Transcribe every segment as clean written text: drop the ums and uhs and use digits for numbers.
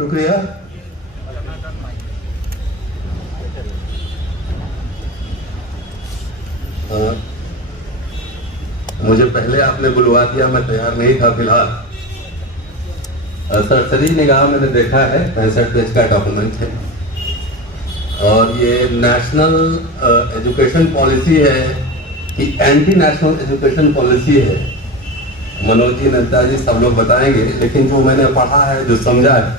शुक्रिया। मुझे पहले आपने बुलवा दिया, मैं तैयार नहीं था फिलहाल। सरसरी निगाह मैंने देखा है, 65 पेज का डॉक्यूमेंट है और ये नेशनल एजुकेशन पॉलिसी है कि एंटी नेशनल एजुकेशन पॉलिसी है। मनोज जी, नड्डा जी सब लोग बताएंगे, लेकिन जो मैंने पढ़ा है, जो समझा है,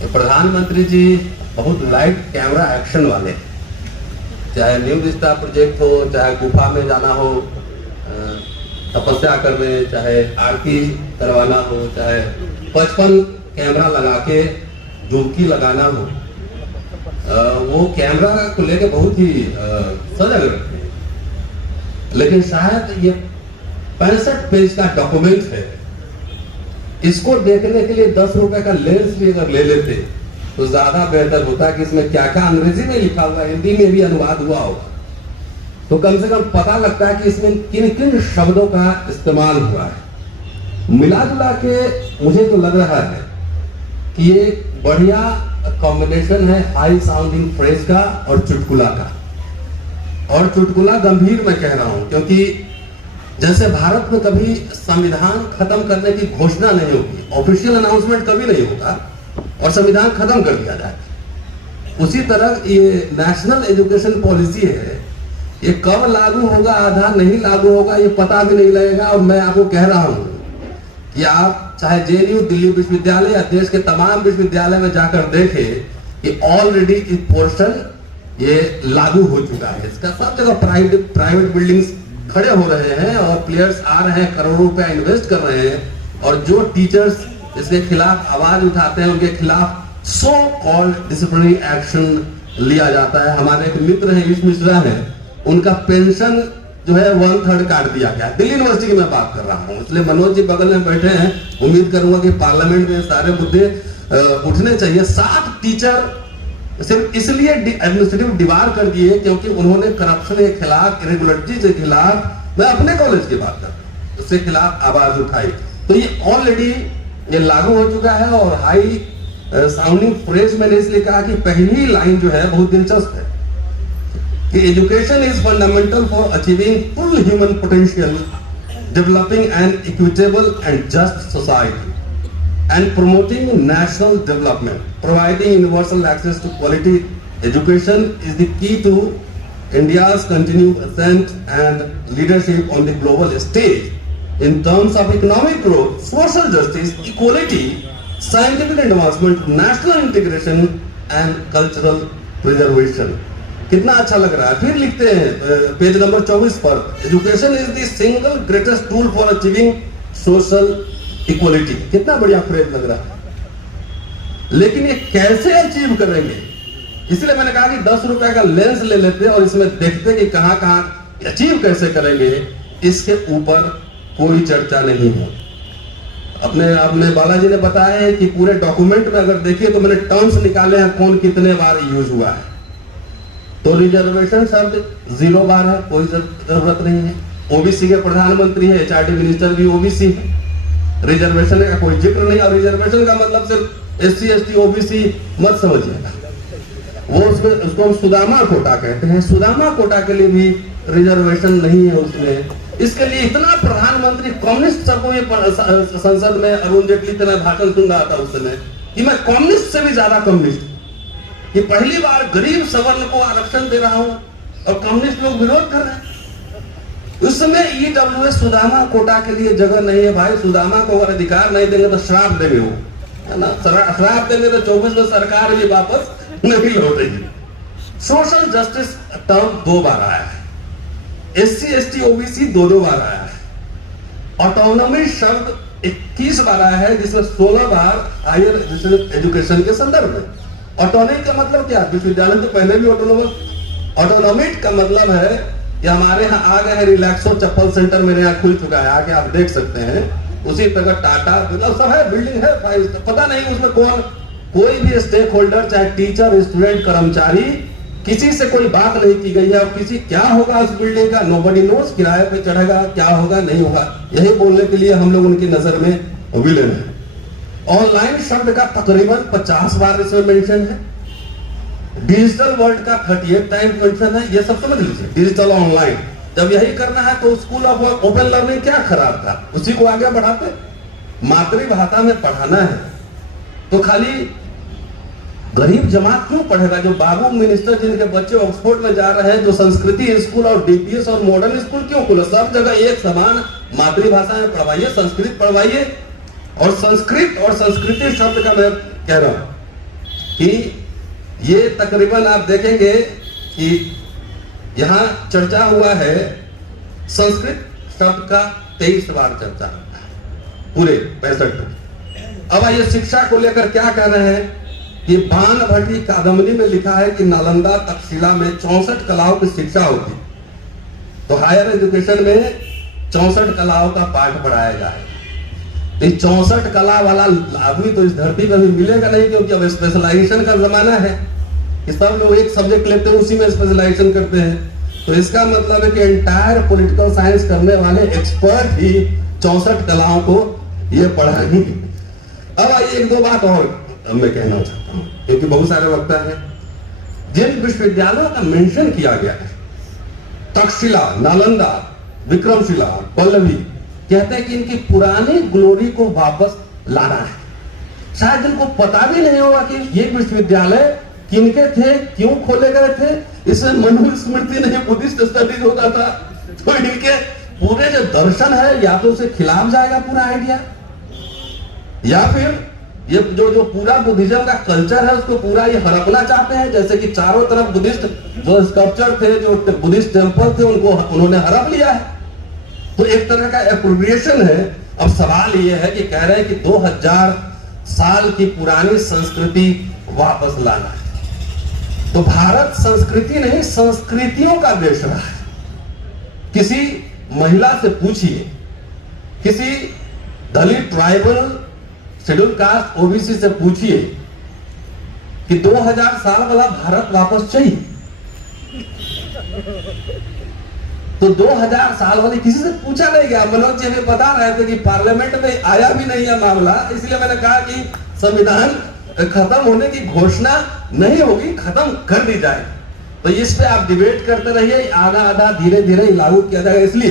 ये प्रधानमंत्री जी बहुत लाइट कैमरा एक्शन वाले, चाहे न्यू विस्टा प्रोजेक्ट हो, चाहे गुफा में जाना हो तपस्या करने, चाहे आरती करवाना हो, चाहे 55 कैमरा लगा के डुबकी लगाना हो, वो कैमरा को लेके बहुत ही सजग रखते हैं। लेकिन शायद ये 65 पेज का डॉक्यूमेंट है, इसको देखने के लिए 10 रुपए का लेंस भी अगर ले लेते तो ज्यादा बेहतर होता कि इसमें क्या क्या अंग्रेजी में लिखा हुआ है, हिंदी में भी अनुवाद हुआ होगा, तो कम से कम पता लगता है कि इसमें किन किन शब्दों का इस्तेमाल हुआ है। मिला जुला के मुझे तो लग रहा है कि ये बढ़िया कॉम्बिनेशन है हाई साउंडिंग फ्रेज का और चुटकुला का। और चुटकुला गंभीर मैं कह रहा हूं, क्योंकि जैसे भारत में कभी संविधान खत्म करने की घोषणा नहीं होगी, ऑफिशियल अनाउंसमेंट कभी नहीं होगा और संविधान खत्म कर दिया जाए, उसी तरह ये नेशनल एजुकेशन पॉलिसी है, ये कब लागू होगा, आधा नहीं लागू होगा, ये पता भी नहीं लगेगा। और मैं आपको कह रहा हूं कि आप चाहे जेएनयू, दिल्ली विश्वविद्यालय या देश के तमाम विश्वविद्यालय में जाकर देखें कि ऑलरेडी इस पोर्शन ये लागू हो चुका है। इसका सब जगह प्राइवेट बिल्डिंग्स खड़े हो रहे हैं और प्लेयर्स आ रहे हैं, करोड़ों रुपया इन्वेस्ट कर रहे हैं, और जो टीचर्स इसके खिलाफ आवाज उठाते हैं उनके खिलाफ सो कॉल्ड डिसिप्लिनरी एक्शन लिया जाता है। हमारे एक मित्र हैं, ईश मिश्रा हैं, उनका पेंशन जो है 1/3 काट दिया गया। दिल्ली यूनिवर्सिटी की मैं बात कर रहा हूं, इसलिए मनोज जी बगल में बैठे हैं, उम्मीद करूंगा कि पार्लियामेंट में सारे मुद्दे उठने चाहिए। 60 टीचर सिर्फ इसलिए एडमिनिस्ट्रेटिव डिबार कर दिए क्योंकि उन्होंने करप्शन के खिलाफ, इरेगुलरिटी के खिलाफ, मैं अपने कॉलेज की बात कर रहा हूं, उसके खिलाफ आवाज उठाई। तो ये ऑलरेडी ये लागू हो चुका है। और हाई साउंडिंग फ्रेज मैंने इसलिए कहा कि पहली लाइन जो है बहुत दिलचस्प है कि education is fundamental for achieving full human potential, developing N equitable and just society and promoting national development. Providing universal access to quality education is the key to India's continued ascent and leadership on the global stage in terms of economic growth, social justice, equality, scientific advancement, national integration and cultural preservation. कितना अच्छा लग रहा है। फिर लिखते हैं page number 24 पर, education is the single greatest tool for achieving social equality. कितना बढ़िया फ्रेज लग रहा है, लेकिन ये कैसे अचीव करेंगे? इसलिए मैंने कहा कि 10 रुपए का लेंस ले लेते और इसमें देखते कि कहां कहां अचीव कैसे करेंगे, इसके ऊपर कोई चर्चा नहीं है। अपने बालाजी ने बताया है कि पूरे डॉक्यूमेंट में अगर देखिए तो मैंने टर्म्स निकाले हैं, कौन कितने बार यूज हुआ है। तो रिजर्वेशन शब्द 0 बार है, कोई जरूरत नहीं है। ओबीसी के प्रधानमंत्री है, एचआरडी मिनिस्टर भी ओबीसी है, रिजर्वेशन का कोई जिक्र नहीं। और रिजर्वेशन का मतलब सिर्फ एससी एसटी ओबीसी मत समझिएगा, वो उसको हम सुदामा कोटा कहते हैं। सुदामा कोटा के लिए भी रिजर्वेशन नहीं है उसमें। इसके लिए इतना प्रधानमंत्री कम्युनिस्ट सबको ये संसद में अरुण जेटली इतना भाषण सुन रहा था उस समय कि मैं कम्युनिस्ट से भी ज्यादा कम्युनिस्ट, कि पहली बार गरीब सवर्ण को आरक्षण दे रहा हूं और कम्युनिस्ट लोग विरोध कर रहे हैं। उस समय ईडब्ल्यूएस सुदामा कोटा के लिए जगह नहीं है भाई। सुदामा को अगर अधिकार नहीं देंगे तो श्राप देंगे, वो है ना, श्राप देंगे तो 24 में सरकार भी वापस नहीं लौटेगी। सोशल जस्टिस टर्म 2 बार आया है, एससी एसटी ओबीसी 2 बार आया है, ऑटोनॉमी शब्द 21 बार आया है, जिसमें 16 बार हायर एजुकेशन के संदर्भ में। ऑटोनॉमी का मतलब क्या? विश्वविद्यालय तो पहले भी ऑटोनोमस। ऑटोनॉमिक का मतलब है कि हमारे यहाँ आ गए हैं रिलैक्सो चप्पल सेंटर, मेरे यहाँ खुल चुका है, आके आप देख सकते हैं। उसी तरह टाटा मतलब सब है, बिल्डिंग है, पता नहीं उसमें कौन, कोई भी स्टेक होल्डर, चाहे टीचर, स्टूडेंट, कर्मचारी, किसी से कोई बात नहीं की गई है। और किसी क्या होगा उस बिल्डिंग का, नोबडी नोस, किराए पे चढ़ेगा, क्या होगा नहीं होगा, यही बोलने के लिए हम लोग उनकी नजर में विलेन है। ऑनलाइन शब्द का तकरीबन 50 बार इसमें मेंशन है, डिजिटल वर्ल्ड का 38 टाइम मेंशन है। ये सब समझ लीजिए, डिजिटल ऑनलाइन। जब यही करना है तो स्कूल ऑफ ओपन लर्निंग क्या खराब था, उसी को आगे बढ़ाते। मातृभाषा में पढ़ाना है तो खाली गरीब जमात क्यों पढ़ेगा? जो बाबू मिनिस्टर जिनके बच्चे ऑक्सफोर्ड में जा रहे हैं, जो संस्कृति स्कूल और डीपीएस और मॉडर्न स्कूल क्यों खुले? सब जगह एक समान मातृभाषा में पढ़वाइए, संस्कृत पढ़वाइए। और संस्कृत और संस्कृति शब्द का मैं कह रहा हूं कि ये तकरीबन आप देखेंगे कि यहां चर्चा हुआ है, संस्कृत शब्द का 23 बार चर्चा होता है पूरे 65 में। अब आइए शिक्षा को लेकर क्या कह रहे हैं कि बाण भट्टी कादम्बरी में लिखा है कि नालंदा तक्षशिला में 64 कलाओं की शिक्षा होती, तो हायर एजुकेशन में 64 कलाओं का पाठ पढ़ाया जाए। 64 कला वाला आदमी तो इस धरती पर भी मिलेगा नहीं, क्योंकि अब स्पेशलाइजेशन का जमाना है कि सब लोग एक सब्जेक्ट लेते हैं, उसी में स्पेशलाइजेशन करते हैं। तो इसका मतलब है कि एंटायर पॉलिटिकल साइंस करने वाले एक्सपर्ट ही 64 कलाओं को ये पढ़ाएंगे। अब आइए एक दो बात और मैं कहना चाहता हूं, क्योंकि बहुत सारे वक्ता हैं। जिन विश्वविद्यालयों का मेंशन किया गया है, तक्षशिला, नालंदा, विक्रमशिला, पल्लवी, कहते हैं कि इनकी पुरानी ग्लोरी को वापस लाना है। शायद इनको पता भी नहीं होगा कि ये विश्वविद्यालय किनके थे, क्यों खोले गए थे। इसमें मनुस्मृति नहीं, बुद्धिस्ट स्टडीज होता था। तो इनके पूरे जो दर्शन है, या तो उसे खिलाफ जाएगा पूरा आइडिया, या फिर ये जो पूरा बुद्धिज्म का कल्चर है उसको पूरा ये हड़पना चाहते हैं। जैसे कि चारों तरफ बुद्धिस्ट जो स्कल्पचर थे, जो बुद्धिस्ट टेम्पल थे, उनको उन्होंने हड़प लिया है। तो एक तरह का एप्रोप्रिएशन है। अब सवाल ये है कि कह रहे हैं कि 2000 साल की पुरानी संस्कृति वापस लाना है। तो भारत संस्कृति नहीं, संस्कृतियों का देश रहा है। किसी महिला से पूछिए, किसी दलित, ट्राइबल, शेड्यूल कास्ट, ओबीसी से पूछिए कि 2000 साल वाला भारत वापस चाहिए। तो 2000 साल वाली किसी से पूछा नहीं गया। मनोज जी हमें बता रहे थे कि पार्लियामेंट में आया भी नहीं है मामला, इसलिए मैंने कहा कि संविधान खत्म होने की घोषणा नहीं होगी, खत्म कर दी जाए। तो इस पे आप डिबेट करते रहिए, आधा आधा धीरे धीरे लागू किया जाएगा। इसलिए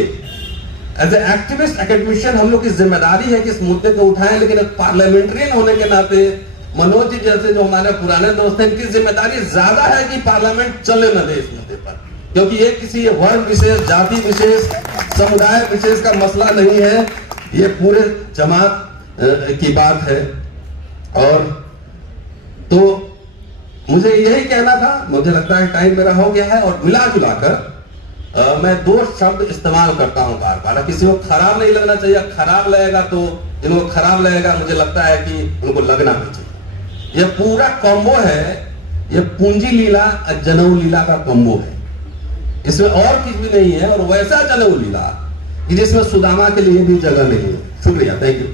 एज ए एक्टिविस्ट एकेडमिशियन हम लोग की जिम्मेदारी है कि इस मुद्दे को उठाएं, लेकिन एक पार्लियामेंट्रियन होने के नाते मनोज जी जैसे जो हमारे पुराने दोस्त हैं, इनकी जिम्मेदारी ज्यादा है कि पार्लियामेंट चले न दे इस मुद्दे पर, क्योंकि ये किसी वर्ग विशेष, जाति विशेष, समुदाय विशेष का मसला नहीं है, ये पूरे जमात की बात है। और तो मुझे यही कहना था, मुझे लगता है टाइम मेरा हो गया है। और मिला जुला कर मैं 2 शब्द इस्तेमाल करता हूं बार बार। किसी को खराब नहीं लगना चाहिए, खराब लगेगा तो जिनको खराब लगेगा मुझे लगता है कि उनको लगना नहीं चाहिए। यह पूरा कॉम्बो है, यह पूंजी लीला और जनेऊ लीला का कॉम्बो है। इसमें और कुछ भी नहीं है, और वैसा जनेऊ लीला कि जिसमें सुदामा के लिए भी जगह नहीं है। शुक्रिया, थैंक यू।